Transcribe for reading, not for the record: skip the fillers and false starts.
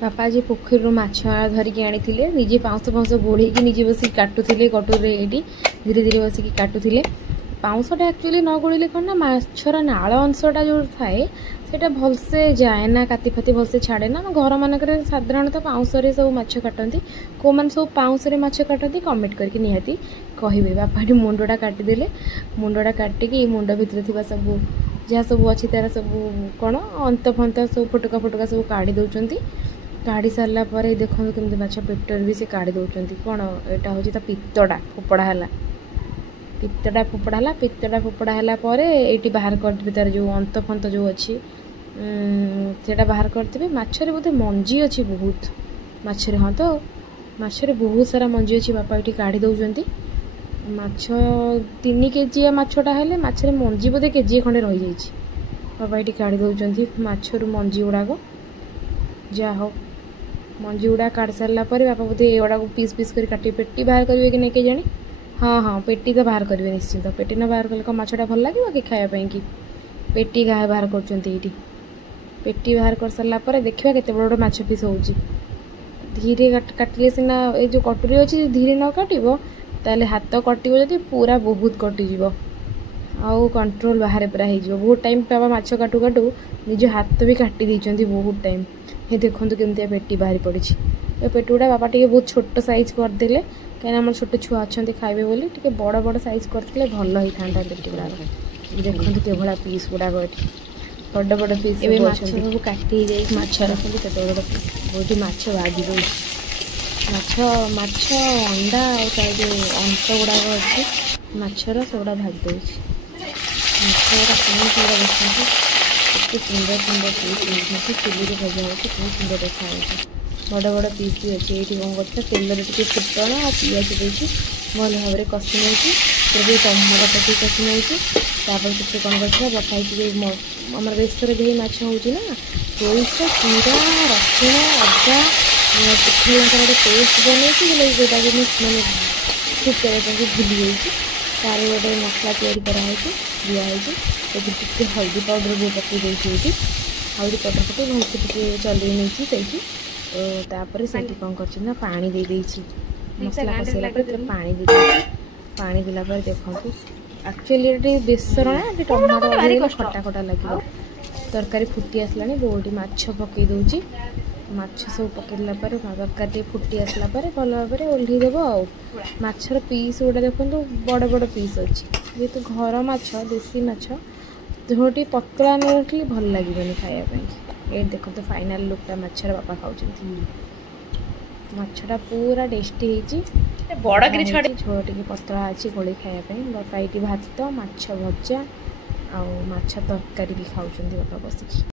बापा आज पोखर माछ धरिकी आनी निजे पाउस फाउस गोड़े निजे बस काटुले कटोरे ये धीरे धीरे बसिक काटुले पाउसटा एक्चुअली न गोड़े कौन ना माछर नाल अंशटा जो थाए सेटा भलसे जाए ना काती फाती भलसे छाड़े ना घर मानक साधारणतः पाउसरे सब माछ काटती कौ मैंने सब पाउसरे माछ काटती कमेंट करके निहाती कहे बापा मुंडा काटिदेले मुंडा काटिकी मुंड भितर थी सब जहाँ सब अच्छी तार सब कौन अंत फंत सब फुटका फुटका सब काढ़ी दौरान काढ़ी सारा देखो केमती माछ पेटर भी से काढ़ी दौरान कौन यहाँ हूँ पित्तटा फोपड़ा है पित्तटा फोपड़ा है बाहर कर तार जो अंत फंत जो अच्छी से बाहर करते मछरे बोधे मंजी अच्छी बहुत मछरे हाँ तो मछरे बहुत सारा मंजी अच्छी बापा ये काढ़ी दौरान माछ 3 केजी माछटा है मछरे मंजी बोधे केजी खंडे रही जाइए बापा ये काढ़ी दौरान माछर मंजी गुड़ाक जा हो मंजी गुड़ा काढ़ सारा बापा बोधे एगुड़ा पीस पीस कर काटे पेटी बाहर करेंगे कि नहीं के जानी हाँ हाँ पेटी तो बाहर करेंगे निश्चिंत पेटी न बाहर कले माछटा भल लगे कि खायापाई कि पेटी बाहर कर पेटी बाहर कर सारापर देखा केते बड़ माछ पीस हो धीरे काटिले सीना ये जो कटोरी अच्छी धीरे न काटो ताले हाथ कटो जब पूरा बहुत कटिज आउ कंट्रोल बाहर पूरा हो बहुत टाइम बाबा माछ काटू काटू निज हाथ भी काटी देइछंती बहुत टाइम ये देखो केमती पेटी बाहरी पड़ी ये पेटी गुड़ा बापा टे बहुत छोट साइज करदे कहीं छोटे छुआ अच्छा खाइबे बोली टे बड़ बड़ साइज करते भल होता पेटी गुड़ा देखते के भाया पीस गुड़ाक बड़ बड़ पीस सब काटी माछ रखते केते बड़ बहुत माछ भाजी दे माछ अंडा और जो अंश गुड़ाक अच्छी माछर सेगुड़ा भाजी दे माछरा कौन पूरा देखते सुंदर सुंदर पीस चुली भजा हो बहुत सुंदर देखा बड़ बड़ पीस भी अच्छे ये कौन कर तेल टे फुटण और पियाज देती भल भाव में कषि नहीं टमाटो पकड़ कषि नहीं से कौन कर बटाई आम बेसर दे माछ हो सोरिष जीरा रसुण अदा सुखा लंकार गोटे पेस्ट बनई जोटा कि मैंने सुप करने भूली जाइए तार गोटे मसला तैयारी दिखाई टे हल्दी पाउडर भी पकई देती हल्दी पाउडर पकई भलसे टे चल नहीं तापर से कौन कर पानी दे देछि मसला कषाला पानी दे पानी देला देखो एक्चुअली ये बेसर ना टमाटो खटा खटा लगे तरकारी फुटी आसला बहुत माछ पकई दूची माछ सब पकईला तरकारी फुटी आसला भल भाव में ओह्लैदेव आछर पीस गुड़ा देखो बड़ बड़ पीस अच्छी जेहेतु घर माछ देसी माछ जोटी पतला न रखिले भल लगे खायापाई ये देखो तो फाइनल लुकटा माछर बापा खाऊँ माछटा पूरा टेस्टी बड़ा छोड़ टे पतला अच्छी गोली खायापाई बापा ये भात माछ भजा आ माछ तरकारी भी खाऊँ बापा बसिकी।